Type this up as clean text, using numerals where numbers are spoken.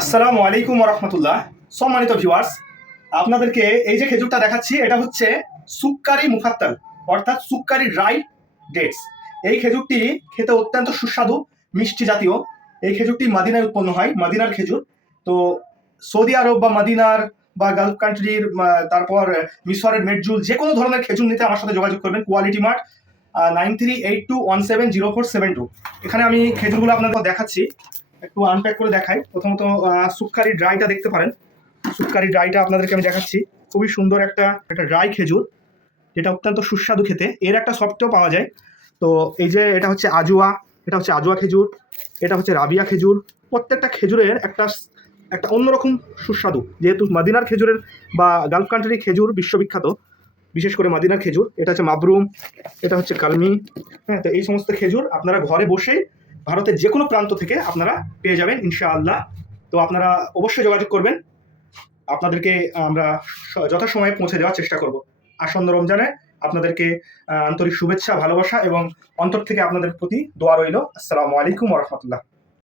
আসসালামু আলাইকুম রহমতুল্লাহ। সম্মানিত ভিউয়ার্স, আপনাদেরকে এই যে খেজুরটা দেখাচ্ছি এটা হচ্ছে সুক্কারি মুফাত্তাল, অর্থাৎ সুক্কারি ড্রাই ডেটস। এই খেজুরটি খেতে অত্যন্ত সুস্বাদু, মিষ্টি জাতীয়। এই খেজুরটি মাদিনায় উৎপন্ন হয়, মাদিনার খেজুর। তো সৌদি আরব বা মাদিনার বা গালফ কান্ট্রির, তারপর মিশরের মেডজুল, যে কোনো ধরনের খেজুর নিতে আমার সাথে যোগাযোগ করবেন। Quality mart 9382170472। এখানে আমি খেজুরগুলো আপনাদের দেখাচ্ছি, একটু আনপ্যাক করে দেখাই। প্রথমত সুক্কারি ড্রাইটা দেখতে পারেন। সুক্কারি ড্রাইটা আপনাদেরকে আমি দেখাচ্ছি। খুবই সুন্দর একটা ড্রাই খেজুর, যেটা অত্যন্ত সুস্বাদু খেতে। এর একটা সফটও পাওয়া যায়। তো এই যে এটা হচ্ছে আজুয়া, এটা হচ্ছে আজুয়া খেজুর, এটা হচ্ছে রাবিয়া খেজুর। প্রত্যেকটা খেজুরের একটা একটা অন্যরকম সুস্বাদু, যেহেতু মাদিনার খেজুরের বা গালফ কান্ট্রির খেজুর বিশ্ববিখ্যাত, বিশেষ করে মাদিনার খেজুর। এটা হচ্ছে মাবরুম, এটা হচ্ছে কালমি। হ্যাঁ, তো এই সমস্ত খেজুর আপনারা ঘরে বসে ভারতের যে কোনো প্রান্ত থেকে আপনারা পেয়ে যাবেন ইনশাআল্লাহ। তো আপনারা অবশ্যই যোগাযোগ করবেন, আপনাদেরকে আমরা যথাসময়ে পৌঁছে দেওয়ার চেষ্টা করব। আসন্ন রমজানে আপনাদেরকে আন্তরিক শুভেচ্ছা, ভালোবাসা এবং অন্তর থেকে আপনাদের প্রতি দোয়া রইল। আসসালামু আলাইকুম ওয়া রাহমাতুল্লাহ।